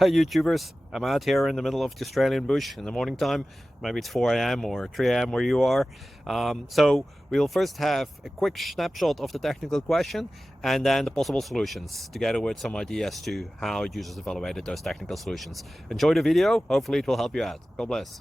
Hi YouTubers, I'm out here in the middle of the Australian bush in the morning time. Maybe it's 4 a.m. or 3 a.m. where you are. So we'll first have a quick snapshot of the technical question and then the possible solutions, together with some ideas to how users evaluated those technical solutions. Enjoy the video, hopefully it will help you out. God bless.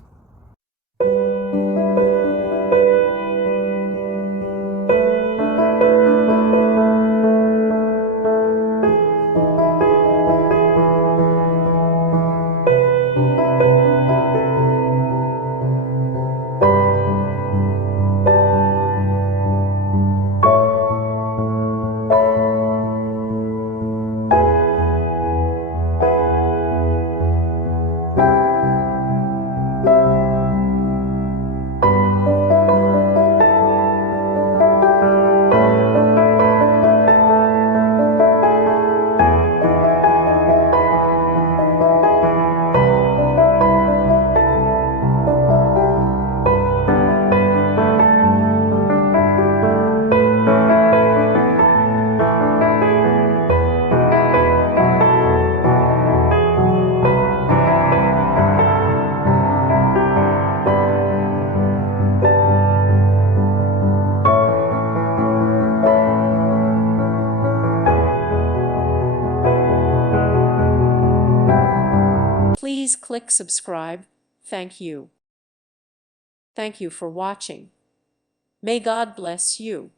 Please click subscribe. Thank you. Thank you for watching. May God bless you.